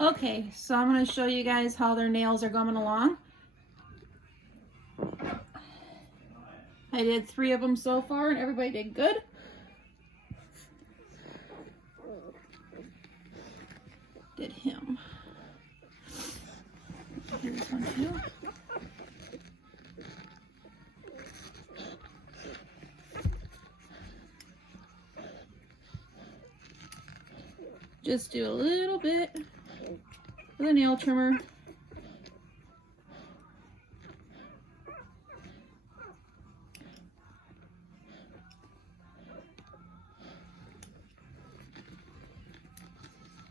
Okay, so I'm going to show you guys how their nails are coming along. I did 3 of them so far and everybody did good. Did him. Here's one too. Just do a little bit with a nail trimmer.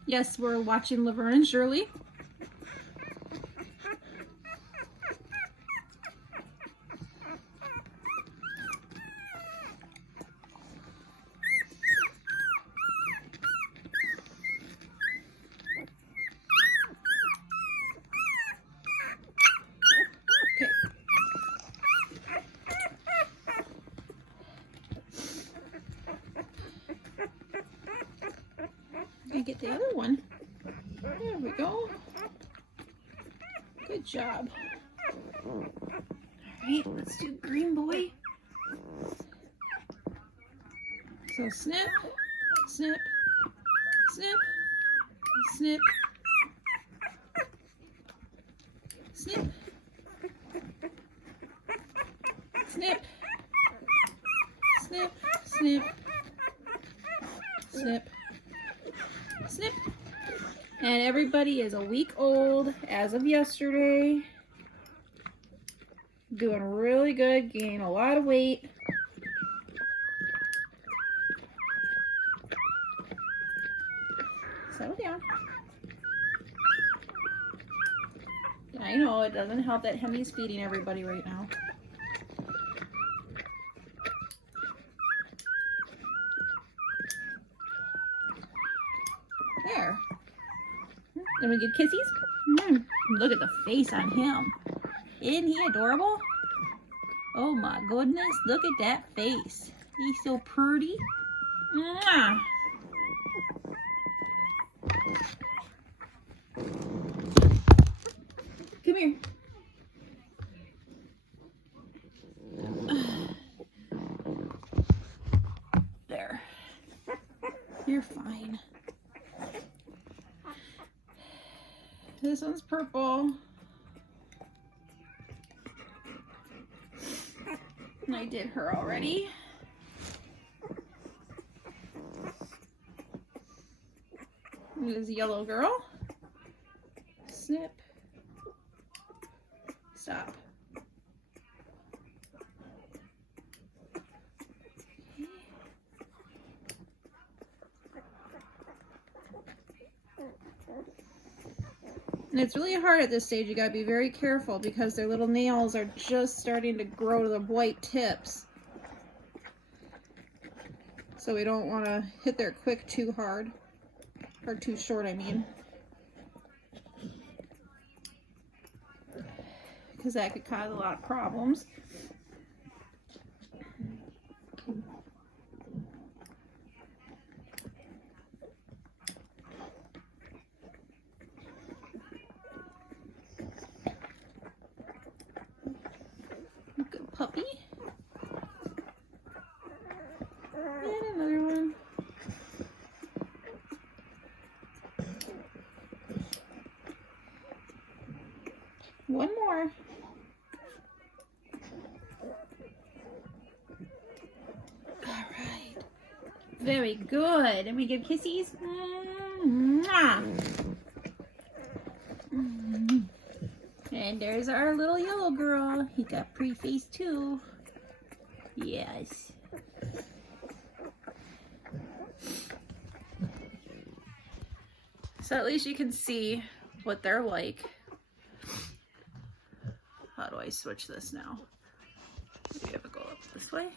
Yes, we're watching Laverne and Shirley. And get the other one. There we go. Good job. All right, let's do green boy. So snip, snip, snip, snip, snip, snip, snip, snip, snip, snip. And everybody is a week old as of yesterday. Doing really good, gaining a lot of weight. Settle down. I know it doesn't help that Hemi's feeding everybody right now. There. Then we give kisses. Look at the face on him. Isn't he adorable? Oh my goodness, look at that face. He's so pretty. Mwah. Come here. There. You're fine. This one's purple. And I did her already. This is yellow girl. Snip. Stop. And it's really hard at this stage. You gotta be very careful because their little nails are just starting to grow to the white tips. So we don't want to hit their quick too hard. Or too short, I mean. Because that could cause a lot of problems. Good puppy. And another one. One more. All right. Very good. And we give kisses. Mwah. And there's our little yellow girl. He got pre-face too. Yes. So at least you can see what they're like. How do I switch this now? We have to go up this way.